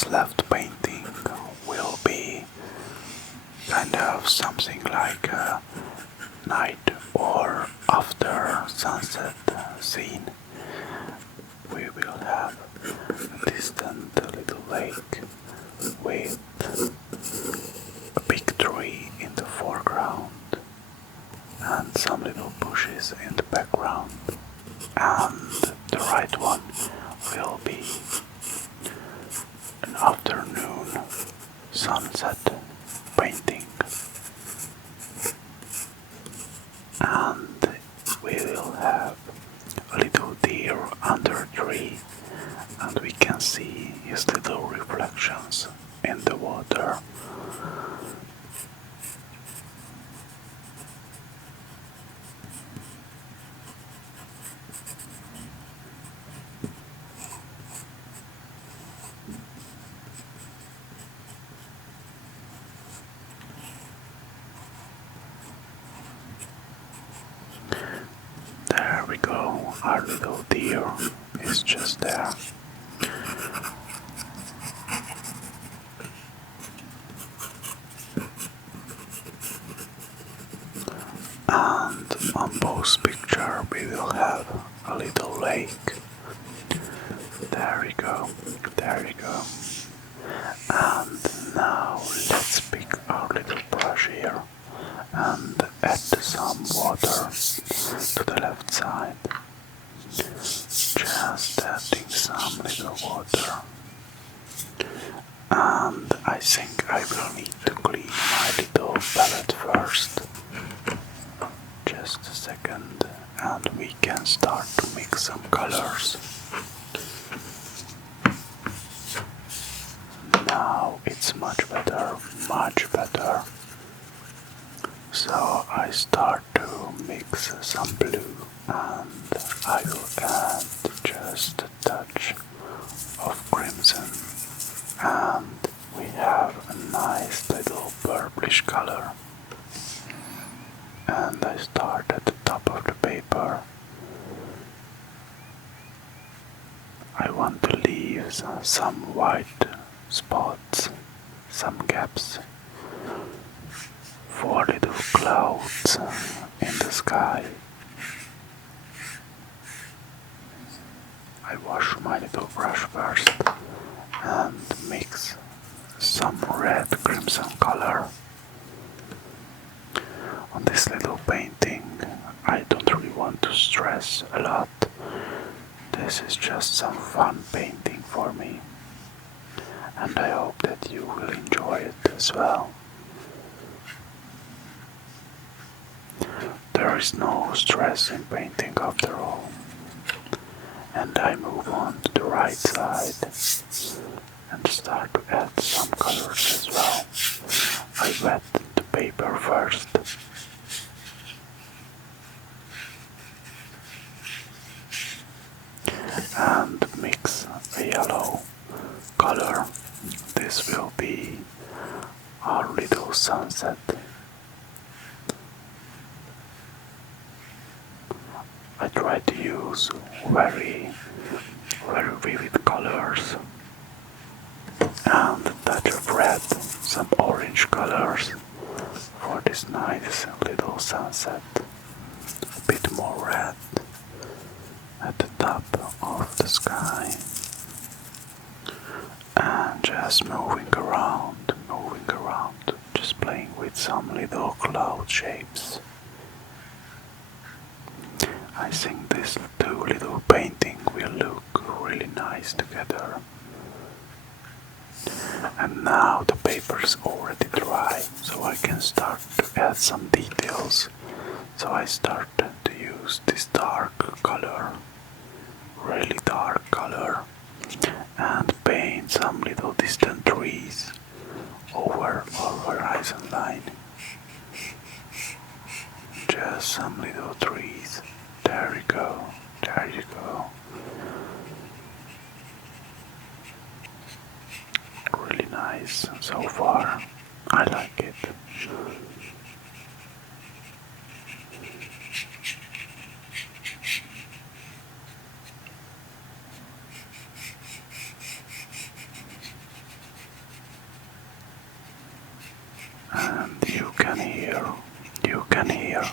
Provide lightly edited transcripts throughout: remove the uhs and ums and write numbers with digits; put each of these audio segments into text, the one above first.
this left painting will be kind of something like a night or after sunset scene. We will have a distant little lake with a big tree in the foreground and some little bushes in the background. And the right one will be an afternoon sunset painting. And we will have a little deer under a tree, and we can see his little reflections in the water. There we go, our little deer is just there. And on both pictures we will have a little lake. There we go, there we go. And now let's pick our little brush here and add some water to the left side. Just adding some little water. And I think I will need to clean my little palette first. Just a second, and we can start to mix some colors. Now it's much better, much better. So I start to mix some blue, and I will add just a touch of crimson, and we have a nice little purplish color. And I start at the top of the paper. I want to leave some white spots, some gaps for little clouds in the sky. I wash my little brush first and mix some red crimson color. On this little painting, I don't really want to stress a lot. This is just some fun painting for me, and I hope that you will enjoy it as well. There is no stress in painting after all. And I move on to the right side and start to add some colors as well. I wet the paper first. And mix a yellow color. This will be our little sunset. I try to use very vivid colors and a touch of red, some orange colors for this nice little sunset. A bit more red at the top of the sky, and just moving around, just playing with some little cloud shapes. I think these two little paintings will look really nice together. And now the paper is already dry, so I can start to add some details. So I started to use this dark color, really dark color, and paint some little distant trees over our horizon line. Just some little trees. There you go, there you go. Really nice so far. I like it. hear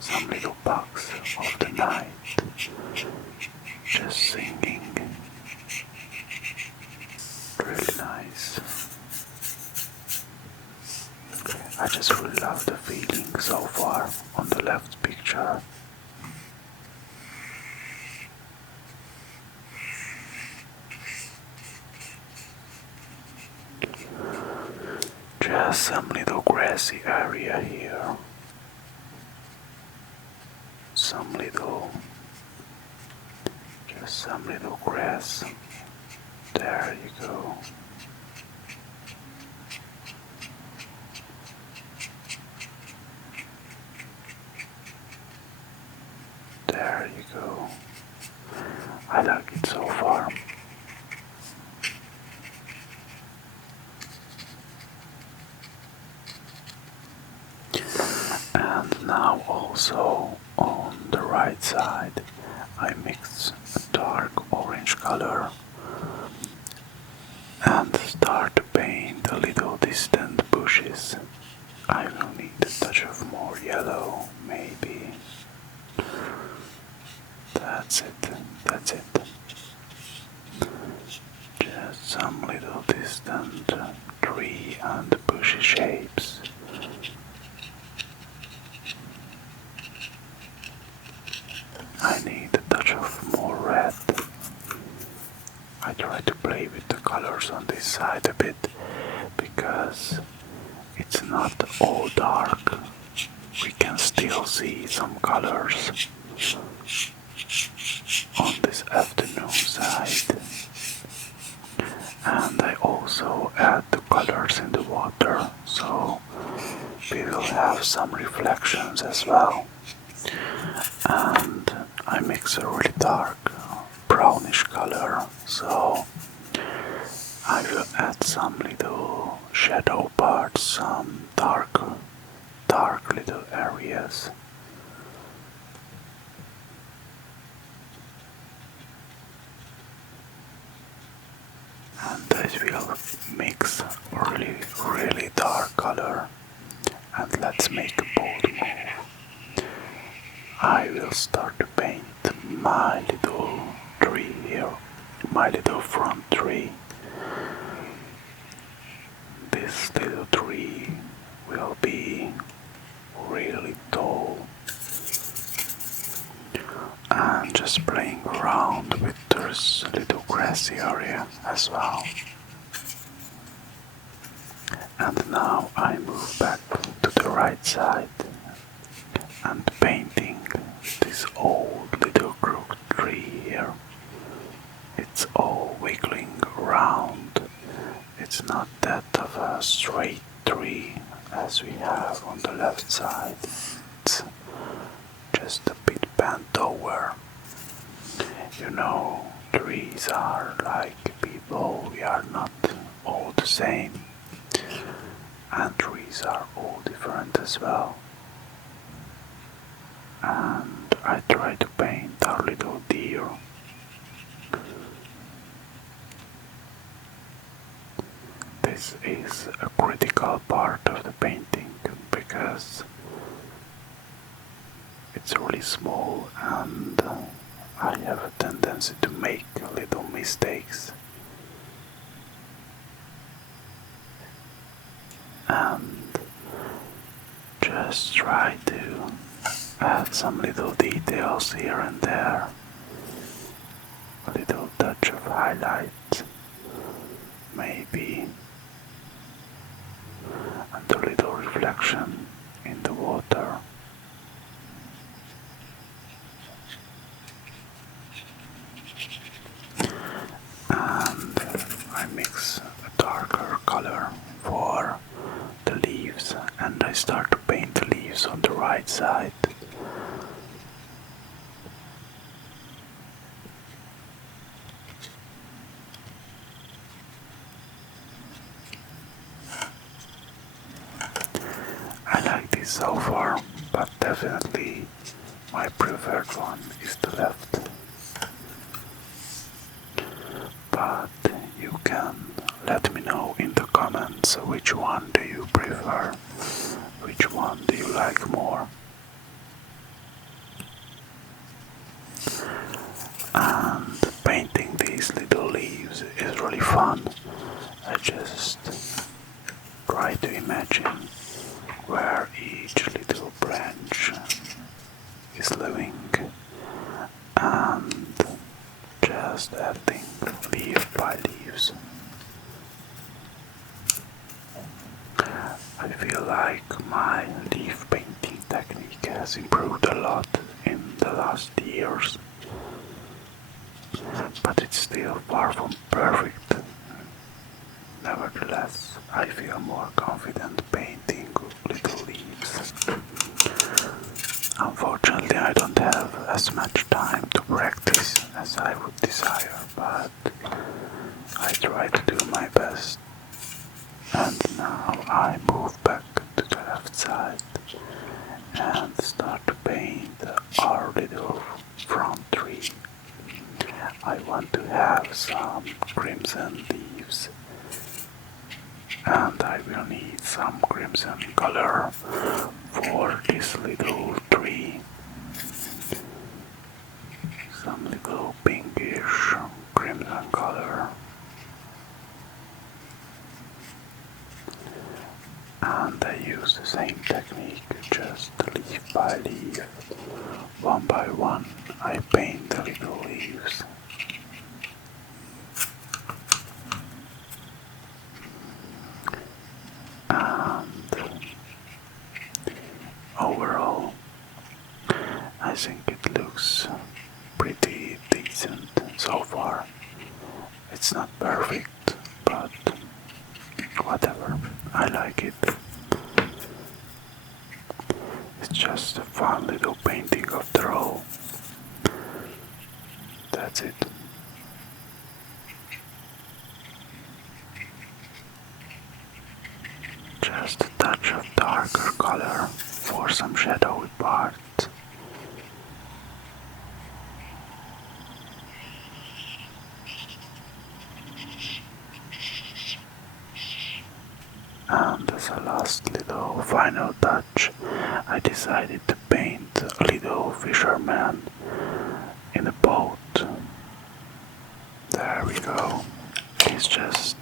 some little bugs of the night just singing. Really nice. I just really love the feeling so far on the left picture. Just some little grassy area here. Some little grass. There you go. There you go. I like it so far. And now also on the right side I mix a dark orange color and start to paint a little distant bushes. I will need a touch of more yellow, maybe. That's it. Just some little distant tree and bushy shapes. I need a touch of more red. I try to play with the colors on this side a bit because it's not all dark. We can still see some colors on this afternoon side. And I also add the colors in the water, so we will have some reflections as well. And I mix a really dark brownish color, so I will add some little shadow parts, some dark little areas. And I will mix really dark color, and let's make a bold move. I will start to paint my little tree here, my little front tree. This little tree will be really tall, and just playing around with this little grassy area as well. And now I move back to the right side and painting this old little crooked tree here. It's all wiggling around. It's not that of a straight tree as we have on the left side. It's just a bit bent over. You know, trees are like people, we are not all the same. And trees are all different as well. And I try to paint our little deer. This is a critical part of the painting because it's really small and I have a tendency to make little mistakes. And just try to add some little details here and there, a little touch of highlight, maybe, and a little reflection in the water. And I mix a darker color for the leaves, and I start to paint the leaves on the right side. I like this so far, but definitely my preferred one is the left. But you can let me know in the comments which one do you prefer. which one do you like more? And painting these little leaves is really fun. I just try to imagine where each little branch is living and just adding leaf by leaves. I feel like my leaf painting technique has improved a lot in the last years, but it's still far from perfect. Nevertheless, I feel more confident painting little leaves. Unfortunately, I don't have as much time to practice as I would desire, but I try to do my best. And now I move back to the left side and start to paint our little front tree. I want to have some crimson leaves, and I will need some crimson color for this little tree. Some little pinkish crimson color. And I use the same technique, just leaf by leaf, one by one, I paint the little leaves. And overall, I think it looks pretty decent so far. It's not perfect, but whatever, I like it. It's just a fun little painting after all. That's it. Just a touch of darker color for some shadowy parts. And as a last little final touch, I decided to paint a little fisherman in a boat. There we go. He's just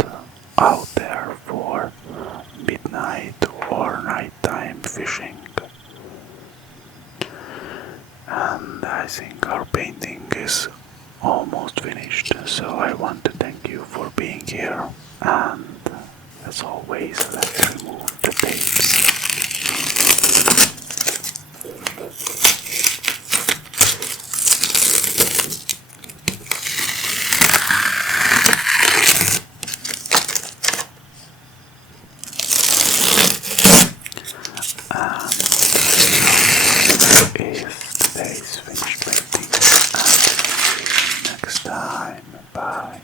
out there for midnight or nighttime fishing. And I think our painting is almost finished, so I want to thank you for being here, and as always, let's remove the tapes. And this is today's finished painting, and next time, bye.